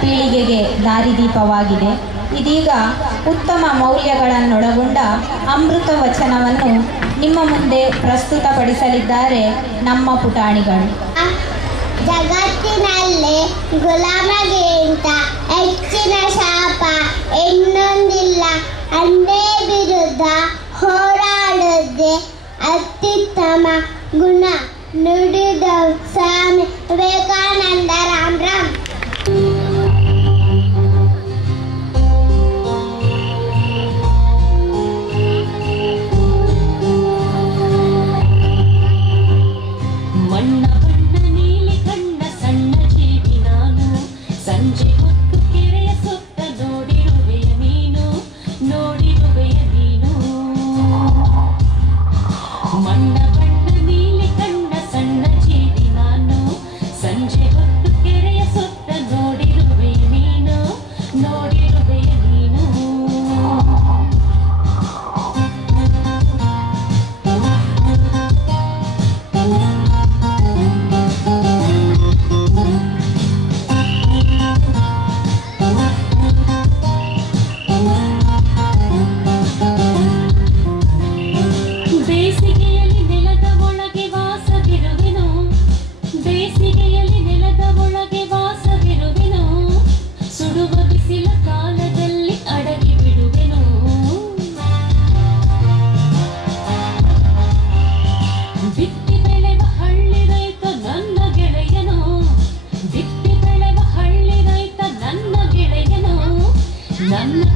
ಪೀಳಿಗೆಗೆ ದಾರಿದೀಪವಾಗಿದೆ. ಇದೀಗ ಉತ್ತಮ ಮೌಲ್ಯಗಳನ್ನೊಳಗೊಂಡ ಅಮೃತ ವಚನವನ್ನು ನಿಮ್ಮ ಮುಂದೆ ಪ್ರಸ್ತುತಪಡಿಸಲಿದ್ದಾರೆ ನಮ್ಮ ಪುಟಾಣಿಗಳು. ಜಗತ್ತಿನಲ್ಲೇ ಜಗತ್ತಿನಲ್ಲಿ ಗುಲಾಮಗಿಂತ ಹೆಚ್ಚಿನ ಶಾಪ ಇನ್ನೊಂದಿಲ್ಲ. ಅಂದೇ ವಿರುದ್ಧ ಹೋರಾಡದೆ ಅತ್ಯುತ್ತಮ ಗುಣ ನುಡಿದ ಸ್ವಾಮಿ ವಿವೇಕಾನಂದ ರಾಮ್ ರಾಮ್. one.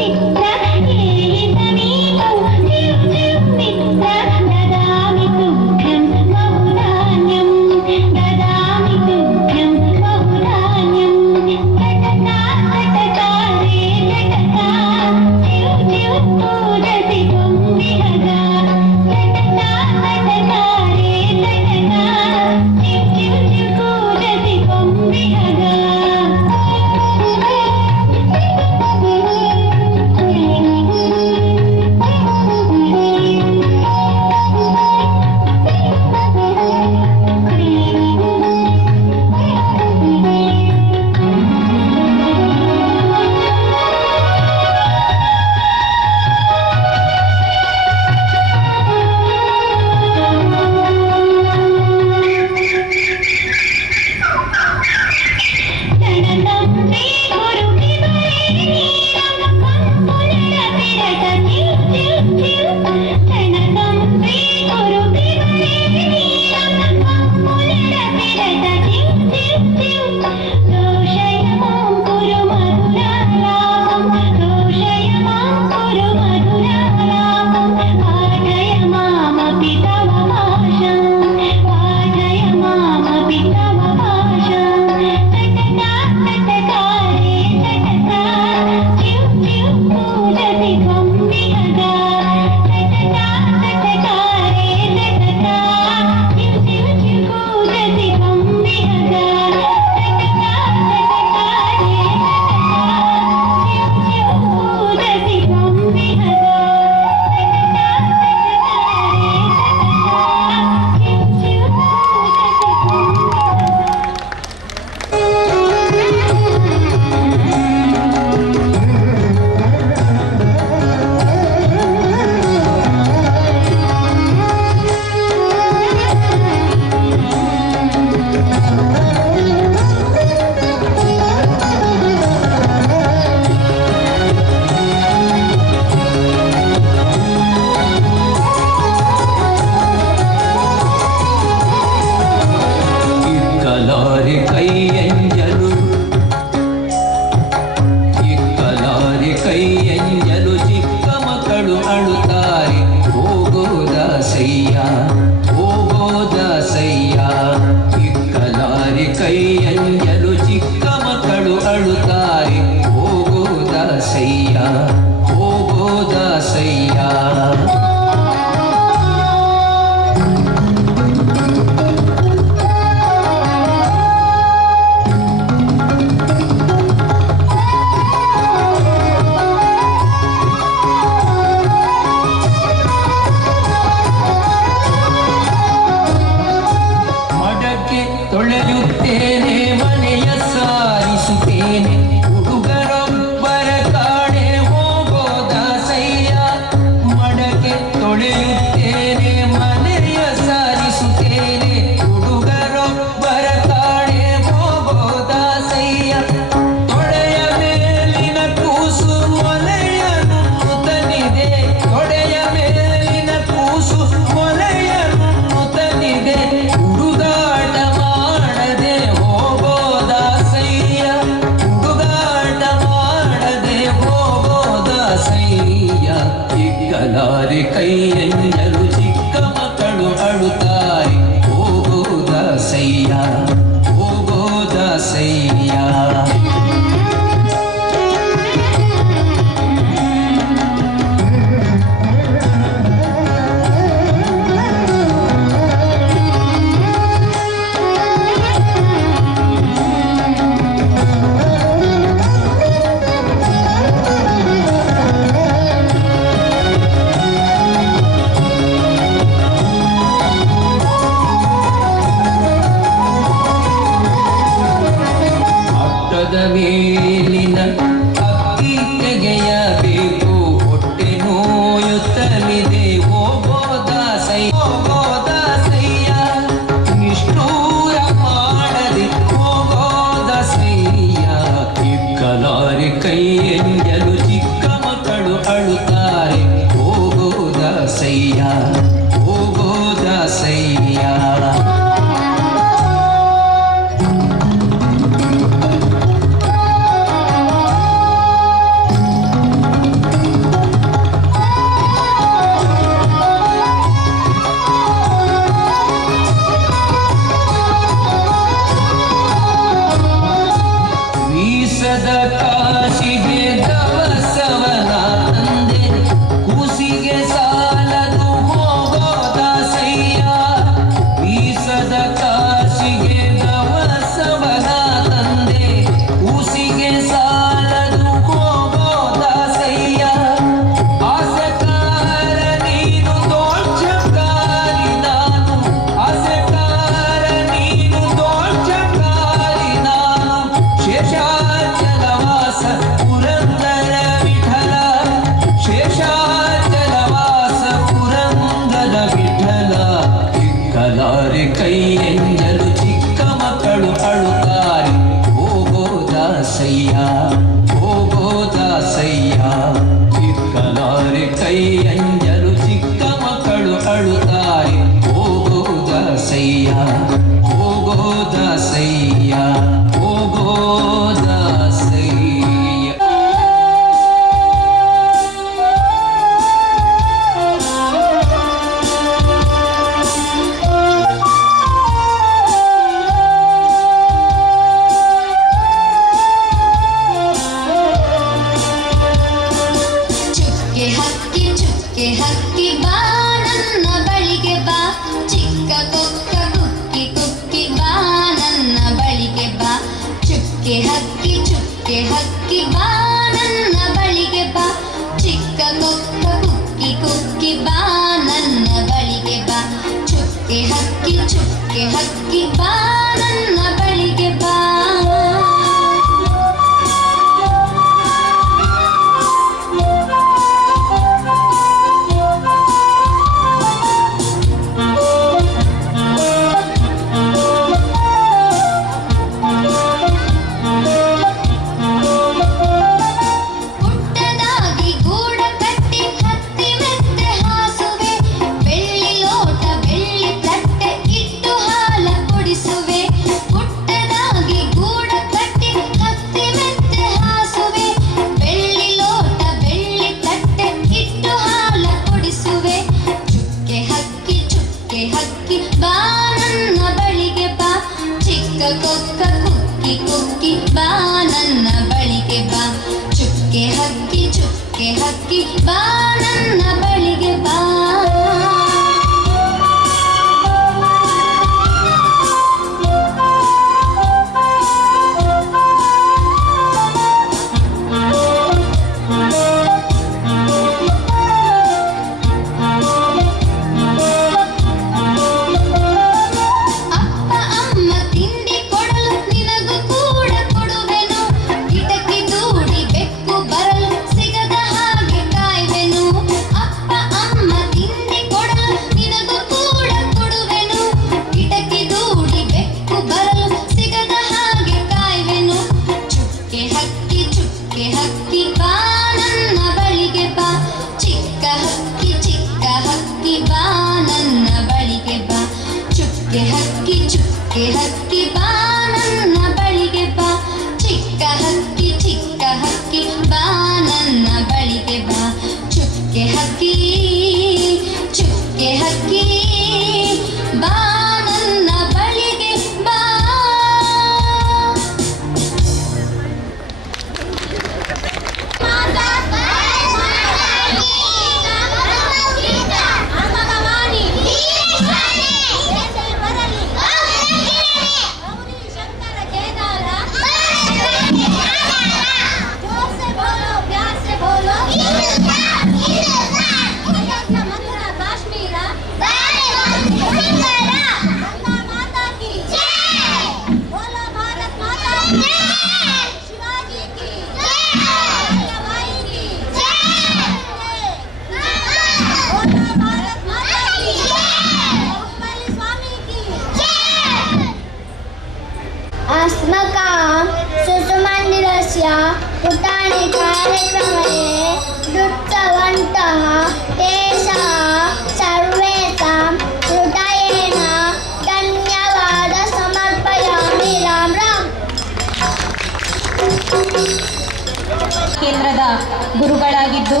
ಗುರುಗಳಾಗಿದ್ದು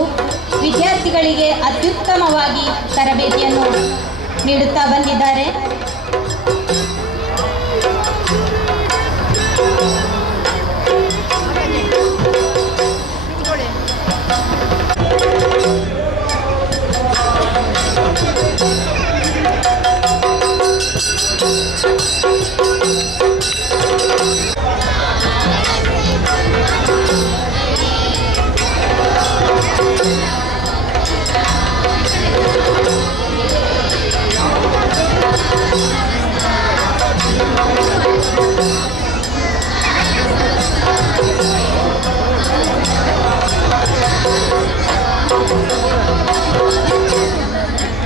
ವಿದ್ಯಾರ್ಥಿಗಳಿಗೆ ಅತ್ಯುತ್ತಮವಾಗಿ ತರಬೇತಿಯನ್ನು ನೀಡುತ್ತಾ ಬಂದಿದ್ದಾರೆ. Música